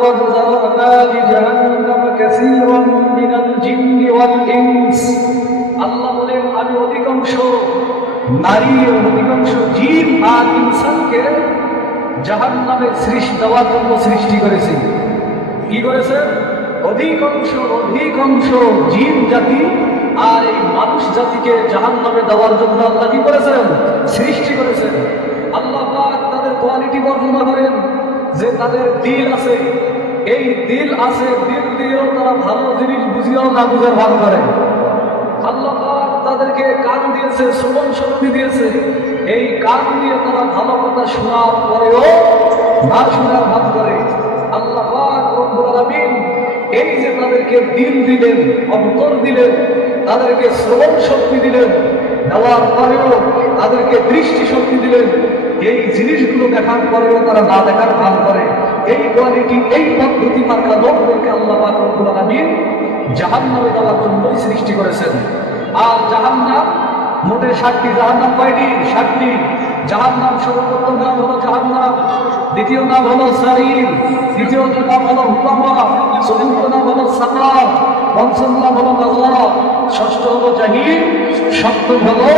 ولقد ذرأنا لجهنم كثيرا من الجن والإنس আল্লাহ বলেন আমি অধিকাংশ নারী অধিকাংশ জিন আর ইনসানকে জাহান্নামে দেওয়ার জন্য সৃষ্টি করেছি। কি করেছে? অধিকাংশ জিন জাতি আর এই মানুষ জাতিকে জাহান্নামে দেওয়ার জন্য আল্লাহ কি করেছেন? সৃষ্টি করেছেন। আল্লাহ পাক তাদের কোয়ালিটি বর্ণনা করেন যে তাদের দিল আছে, এই দিল আছে, দিল দিয়েও তারা ভালো জিনিস বুঝিয়েও না বুঝার ভান করে। আল্লাহ পাক তাদেরকে কান দিয়েছে, শ্রবণ শক্তি দিয়েছে, এই কান দিয়ে তারা ভালো কথা শোনার পরেও না শোনার ভান করে। আল্লাহ পাক রব্বুল আলামিন এই যে তাদেরকে দিল দিলেন, অন্তর দিলেন, তাদেরকে শ্রবণ শক্তি দিলেন, দেওয়ার পরেও তাদেরকে দৃষ্টি শক্তি দিলেন, এই জিনিসগুলো দেখার পরেও তারা না দেখার ভান করে। এই কোয়ালিটি, এই পদ্ধতি মার্কা লোকদেরকে আল্লাহ পাক রব্বুল আলামিন জাহান্নামে দেওয়ার জন্যই সৃষ্টি করেছেন। আর জাহান্নাম মোটে 7টি। জাহান্নাম কয়টি? 7টি। জাহান্নাম সর্বপ্রথম নাম হলো জাহান্নাম, দ্বিতীয় নাম হলো সাঈর, তৃতীয় নাম হলো হুতামা, চতুর্থ নাম হলো সাকার, পঞ্চম নাম হলো নাযরা, ষষ্ঠ হলো জাহিম, সপ্তম হলো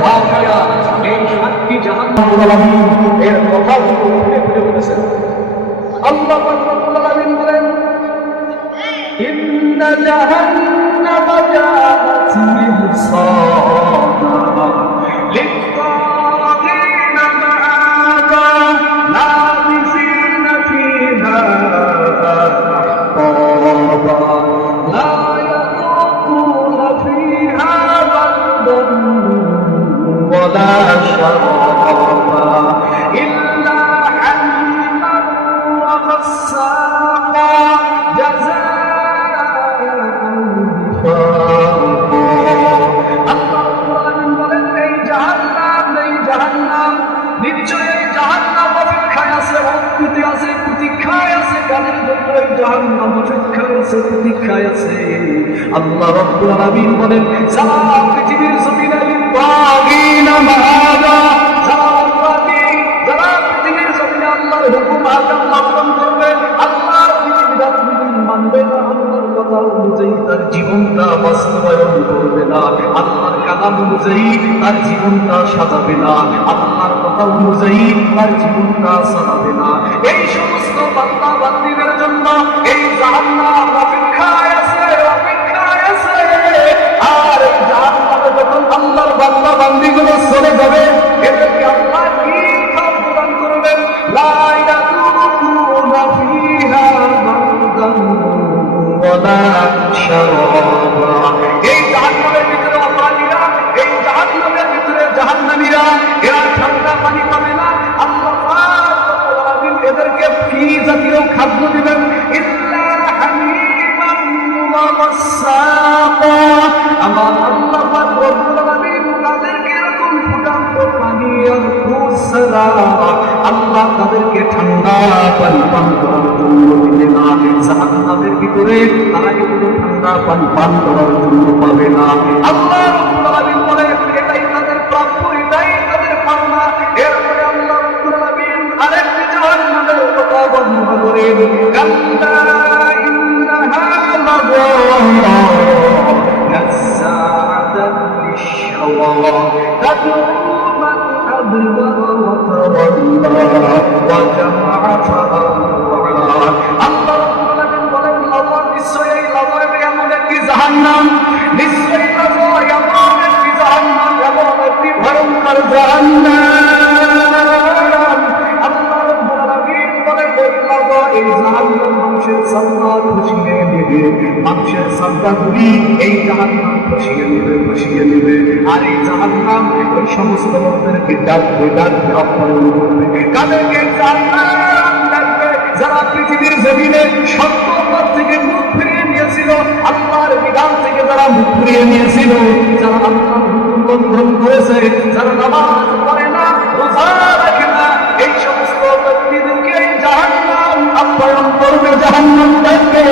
হাবিয়া। এই 7টি জাহান্নাম এর কথাগুলো খুলে খুলে বলেছেন। আল্লাহ পাক রব্বুল আলামিন বলেন ইন্না জাহান্নামা কানাত মিরসাদা লিত-তাগীনা মাআবা লাবিসিনা ফিহা আহকাবা লা ইয়াযুকুনা ফিহা বারদান ওয়ালা শারাবা ইল্লা হামিমান ওয়া গাসসাকা জাযাআ। আল্লাহ রাব্বুল আলামিন বলেন সারা পৃথিবীর জমিনে লিত-তাগীনা মাআবা, যারা পৃথিবীর জমিনে আল্লাহর হুকুম আহকাম পালন করবে, আল্লাহর বিধিবিধান মানবে না, আল্লাহর কথা অনুযায়ী তার জীবনটা বাস্তবায়ন করবে না, আল্লাহর কালাম অনুযায়ী তার জীবনটা সাজাবে না, আল্লাহর কথা অনুযায়ী তার জীবনটা চালাবে না, এই সমস্ত বান্দা বান্দীদের জন্য এই জাহান্নাম অপেক্ষায় আছে। আর এই জাহান্নামে যখন আল্লাহর বান্দা বান্দীগুলো চলে যাবে, এদেরকে আল্লাহ কি খাবার প্রদান করবেন? লা ইয়াযুকুনা ফিহা বারদান ওয়ালা শারাবা। এই জাহান্নামের ভিতরে অপরাধীরা, এই জাহান্নামের ভিতরে জাহান্নামীরা, এরা ঠান্ডা পানি পাবে না। আল্লাহ পাক রব্বুল আলামিন এদেরকে ফি জাতীয় খাদ্য দিবেন, ইল্লা হামিমান ওয়া গাসসাকা। আমার আল্লাহ পাক রব্বুল আলামিন তাদেরকে এরকম ফুটান্ত পানি আর কুসরা, আল্লাহ তাদেরকে ঠান্ডা পানি পান করার জন্য দিবে না। জাহান্নামের ভিতরে তারা কিন্তু ঠান্ডা পানি পান করার জন্য পাবে না। আল্লাহ রাব্বুল আলামিন বলে এটাই তাদের প্রাপ্য, এটাই তাদের পাওনা। এরপরে আল্লাহ রাব্বুল আলামিন আরেকটি জাহান্নামের কথা বর্ণনা করেন, কাল্লা ইন্নাহা লাযা নাযাআতান লিশ-শাওয়া তাদ'উ মান আদবারা ওয়া তাওয়াল্লা ওয়া জামা'a ফাআওয়া। আল্লাহ রাব্বুল আলামিন বলেন লাযা, নিশ্চয়ই এই লাযা এমন একটি জাহান্নাম, নিশ্চয়ই লাযা এমন একটি জাহান্নাম, এমন একটি ভয়ঙ্কর জাহান্নাম। আল্লাহ রাব্বুল আলামিন বলেন এই লাযা, এই জাহান্নাম মানুষের সামনা খুশিয়ে নেবে, মানুষের সামনাগুলি এই জাহান্নাম খুশিয়ে নেবে। আর এই জাহান্নাম ওই সমস্ত লোকদেরকে ডাকবে অপহরণ করবে। কাদেরকে? জাহান্নাম ডাকবে যারা পৃথিবীর জমিনে সত্যপথ থেকে মুখ ফিরিয়ে নিয়েছিল, আল্লাহর বিধান থেকে যারা মুখ ফিরিয়ে নিয়েছিল, যারা আল্লাহর হুকুম লঙ্ঘন করেছে, যারা নামাজ পড়ে না, রোজা রাখে না, এই সমস্ত ব্যক্তিদেরকে জাহান্নাম আপ্যায়ন করবে, জাহান্নাম ডাকবে।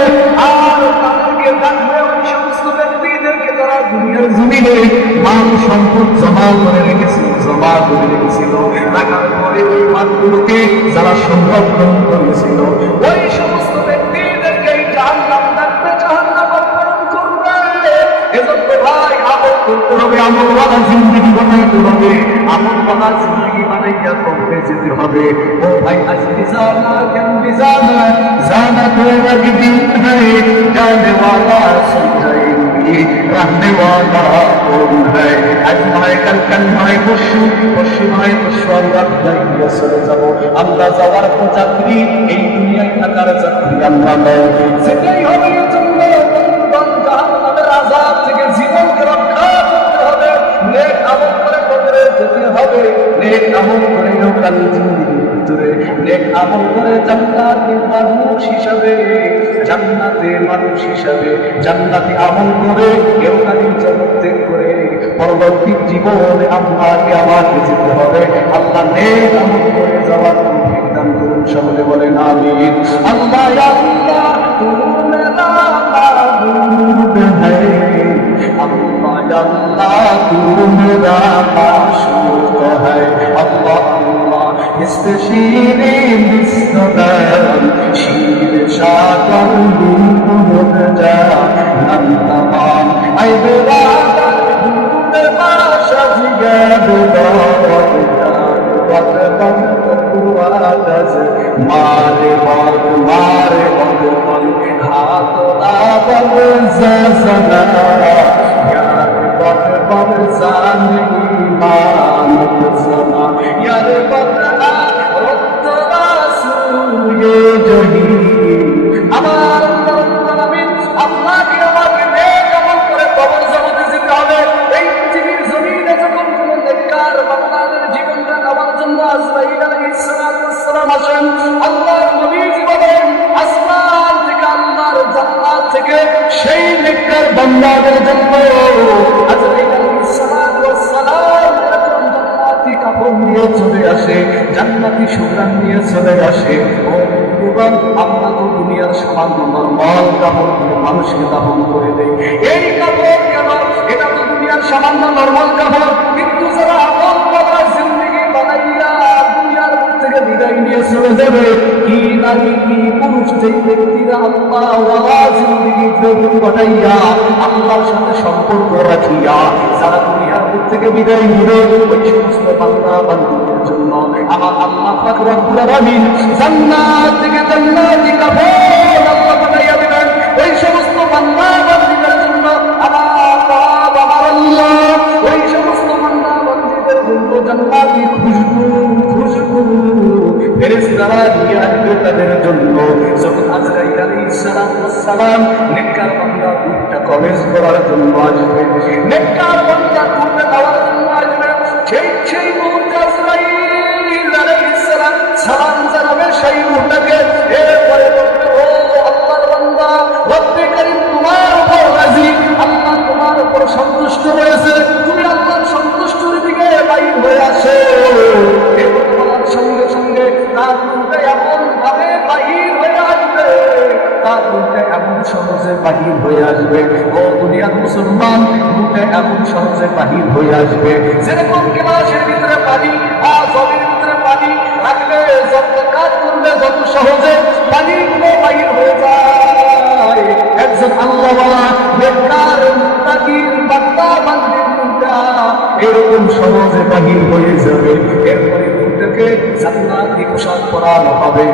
আর তাদেরকে ডাকবে ওই সমস্ত ব্যক্তিদেরকে যারা দুনিয়ার জমিনে মাল সম্পদ জমা করে রেখেছিল, রাখার পরে ওই মালগুলোকে যারা সংরক্ষণ করেছিল, ওই সমস্ত করতে হবে, আমলওয়ালা জিন্দেগি বানাইতে হবে, আমলওয়ালা জিন্দেগি বানাইয়া কবরে যেতে হবে। ও ভাই আজকে জানা কেন জানা জানা কোई एक दिन है जाने वाला समझाएंगे रहने वाला कौन है। आज নয় কাল নয় পরশু নয় পরশু আমরা বিদায় চলে যাব। আমরা যাওয়ার যাত্রী, এই দুনিয়ায় থাকার যাত্রী আমরা নয়। সেটাই হবে জন্য জাহান্নামের আযাব থেকে জীবনকে রক্ষা করতে হবে, নেক আমল করে কবরে যেতে হবে, নেক আমল করে নৌকার জিন্দেগির ভিতরে নেক আমল করে জান্নাতের মানুষ হিসাবে জান্নাতি আমল করে ইহকালীন জগৎ ত্যাগ করে পরবর্তী জীবনে আমাকে যেতে হবে। আল্লাহ নেক আমল করে যাওয়ার তৌফিক দান করুন, সকলে বলেন আমিন। আল্লাহ ইয়া আল্লাহ তু মেরা মাবুদ হ্যায়, আল্লাহ ইয়া আল্লাহ তু মেরা মাশুক হ্যায়। আল্লাহ استشيرين بالسلام شير شاكر بالمهدى لم تمام أي برادر دون ما شفقا بدارك وطبن تقواتز ماري بغضن هات آبر زازنا يار بغضن زاني إيمان زنا يار بغضن আমার আপনাকে আমাকে নেক আমল করে কবর জগতে যেতে হবে। এই পৃথিবীর জমিনে যখন কোন নেককার বান্দাদের জীবনটা নেওয়ার জন্য আজরাইল আলাইহিস সালাম আসেন, আল্লাহর নবীজি বলেন আসমান থেকে আল্লাহর জান্নাত থেকে সেই নেককার বান্দাদের জন্য আজরাইল আলাইহিস সালাম এরকম জান্নাতি কাপড় নিয়ে চলে আসে, জান্নাতি সুগন্ধ নিয়ে চলে আসে। আমরা তো দুনিয়ার সামান্য নরমাল কাপড় দিয়ে মানুষকে দাফন করে দেয়। এই কাপড় কেন? এটা তো দুনিয়ার সামান্য নরমাল কাপড়, কিন্তু যারা আমল করা জিন্দেগি বানাইয়া দুনিয়ার থেকে বিদায় নিয়ে চলে যাবে, কি নারী কি পুরুষ, যেই ব্যক্তিরা আল্লাহ ওয়ালা জিন্দেগি জীবন কাটাইয়া আল্লাহর সাথে সম্পর্ক রাখিয়া যারা দুনিয়ার থেকে বিদায় নিবে, ওই সমস্ত বান্দা বান্দীদের জন্য আমার আল্লাহ পাক রব্বুল আলামিন জান্নাত থেকে জান্নাতি কাপড় আল্লাহ বানাইয়া দিবেন। ওই সমস্ত বান্দা বান্দীদের জন্য আমার আল্লাহ ওই সমস্ত বান্দা বান্দীদের জন্য জান্নাতি খুশবু ফেরেশতারা দিয়ে আসবে তাদের জন্য। যখন আজরাইল আলাইহিস সালাম নেককার বান্দা দুটা কলেজ করার জন্য আসবে, নেককার বান্দা দুটা দেওয়ার জন্য আসবে, সেই মুহূর্তে আজরাইল আলাইহিস সালাম জানাবে সেই মুহূর্তকে। এরপরে বলবে ও আল্লাহর বান্দা, রব্বে কারীম তোমার উপর রাজি, আল্লাহ তোমার উপর সন্তুষ্ট হয়েছে, তুমি আল্লাহর সন্তুষ্টির দিকে বাইর হয়ে আসো। এবং বলার সঙ্গে সঙ্গে তার রূপে এমন ভাবে বাহির হয়ে আসবে, তার রূপে এমন সহজে বাহির হয়ে আসবে। ও দুনিয়ার মুসলমান, রূপে এমন সহজে বাহির হয়ে আসবে যেরকম গ্লাসের ভিতরে পানি আর জলের ভিতরে পানি রাখলে যত কাজ করলে যত সহজে পানিগুলো বাহির হয়ে যায়। একজন আল্লাহওয়ালা নেককার মুত্তাকির বান্দা বান্দির রূপটা এরকম সহজে বাহির হয়ে যাবে। এরপরে রূপটাকে জান্নাতি পোশাক পরানো হবে,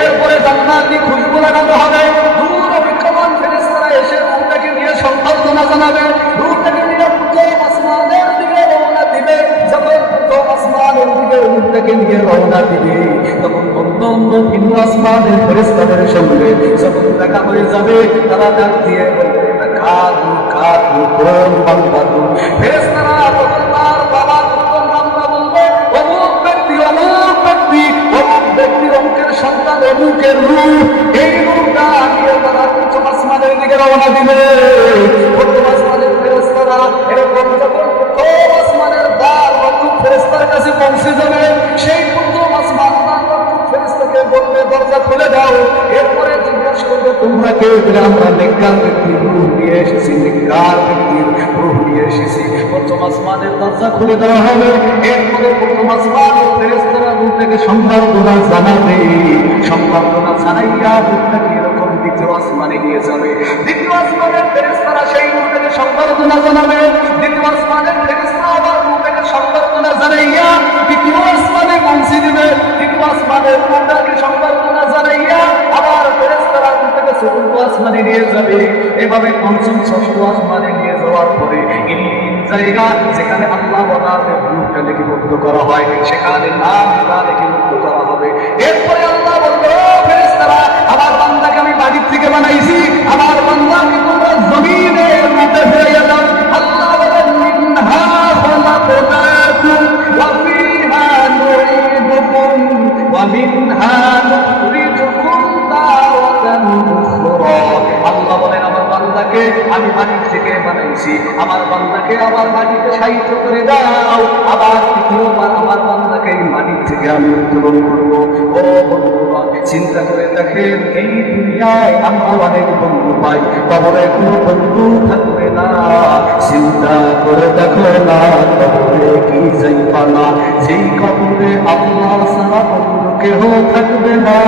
এরপরে জান্নাতি খুশবু লাগানো হবে। দূর বিক্ষমান ফেরেশতারা এসে রূহটাকে নিয়ে সংবর্ধনা জানাবে, রূহটাকে নিয়ে প্রথম আসমানের দিকে রওনা দিবে। যখন প্রথম আসমানের দিকে রূহটাকে নিয়ে রওনা দিবে, তখন অন্য ভিন্ন আসমানের ফেরেশতাদের সঙ্গে যখন দেখা হয়ে যাবে, তারা ডাক দিয়ে বলবে কাদু কাদু কোন বান্দা তু। ফেরেশতারা তখন তার বাবা কোন বান্দা বলবে অমুক ব্যক্তি ব্যক্তির অমুকের সন্তান অমুকের রূপ। এই রূপটা নিয়ে তারা প্রথম আসমানের দিকে রওনা দিবে। প্রথম আসমানের ফেরেশতারা এরকম যখন প্রথম আসমানের দ্বার রক্ষক ফেরেশতার কাছে পৌঁছে যাবে, সেই প্রথম আসমান ফেরেশতাকে বলবে দরজা খুলে দাও। এরপরে জিজ্ঞাসা করবে তোমরা কে? বলে আমরা নেককার ব্যক্তির রূহ নিয়ে এসেছি, নেককার ব্যক্তির রূহ নিয়ে এসেছি। প্রথম আসমানের দরজা খুলে দেওয়া হবে। এরপরে প্রথম আসমানের ফেরেশতারা রূহটাকে সংবর্ধনা জানাবে, সংবর্ধনা জানাইয়া রূহটাকে এরকম দ্বিতীয় আসমানে নিয়ে যাবে। দ্বিতীয় আসমানের ফেরেশতারা সেই রূহটাকে সংবর্ধনা জানাবে। দ্বিতীয় আসমানের ফেরেশতারা আবার রূহটাকে সংবর্ধনা জানাইয়া দ্বিতীয় আসমানে পৌঁছে দিবে। দ্বিতীয় আসমানের রূহটাকে সংবর্ধনা জানাইয়া আবার ফেরেশতারা রূহটাকে চতুর্থ আসমানে নিয়ে যাবে। এভাবে পঞ্চম ষষ্ঠ আসমানে নিয়ে যাওয়ার পরে জায়গা যেখানে আল্লাহ ওয়ালাদের রূহটা লিপিবদ্ধ করা হয়, সেখানে নামটা লিপিবদ্ধ করা হবে। এরপরে আল্লাহ বললো, ফেরেশতারা আমার বান্দাকে আমি বাড়ির থেকে বানাইছি, আমার বান্দাকে তোমরা জমিনের মধ্যে ফিরাইয়া দাও। আল্লাহ বলেন, মিনহা খলাকনাকুম ওয়া ফিহা নুঈদুকুম ওয়া মিনহা নুখরিজুকুম তারাতান উখরা। আল্লাহ বলেন, আমার বান্দাকে আমি মাটি থেকে বানাইছি, আমার বান্দাকে আবার মাটিতে সাহিত্য করে দাও, আবার দ্বিতীয়বার আমার বান্দাকে মাটি থেকে আমি উত্তোলন করবো। ও বন্ধুগণ, চিন্তা করে দেখেন, এই দুনিয়ায় আমরা অনেক বন্ধু পাই, কবরে কোনো বন্ধু থাকবে না। চিন্তা করে দেখো না, কবরে কি যাইবা না, যেই কবরে আল্লাহ ছাড়া অন্য কেহ থাকবে না।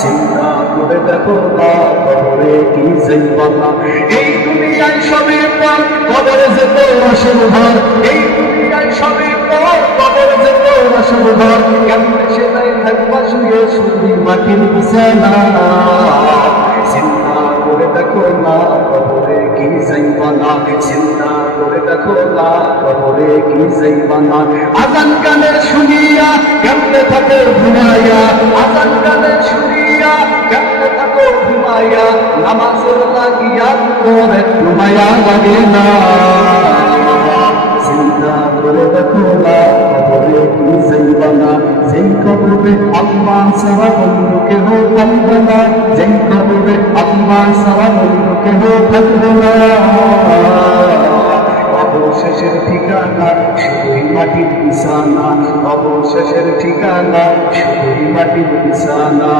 চিন্তা করে দেখো না, কবরে কি যাইবা না। এই দুনিয়ায় সবে পর কবরে যেত অসম্ভব, এই দুনিয়ায় সবে পর কবরে যেত অসম্ভব। কেমন সেটাই থাকবা শুয়ে শুধু মাটির বিছানা। চিন্তা করে দেখো না, কবরে কি যাইবা না। চিন্তা করে দেখো না, কবরে কি যাইবা না। আজান কানে শুনিয়া কেমনে থাকে ঘুমাইয়া, আজান কানে শুনিয়া কেমনে থাকো ঘুমাইয়া, নামাজের লাগিয়া করে ঘুমাইয়া লাগে না। চিন্তা করে দেখো না, কবরে কি যাইবা না। যেই কবরে আল্লাহ ছাড়া অন্য কেহ থাকবে না, যেই কবরে আল্লাহ ছাড়া অন্য কেহ থাকবে না। অবশেষের ঠিকানা শুধুই মাটির বিছানা, অবশেষের ঠিকানা শুধুই মাটির বিছানা।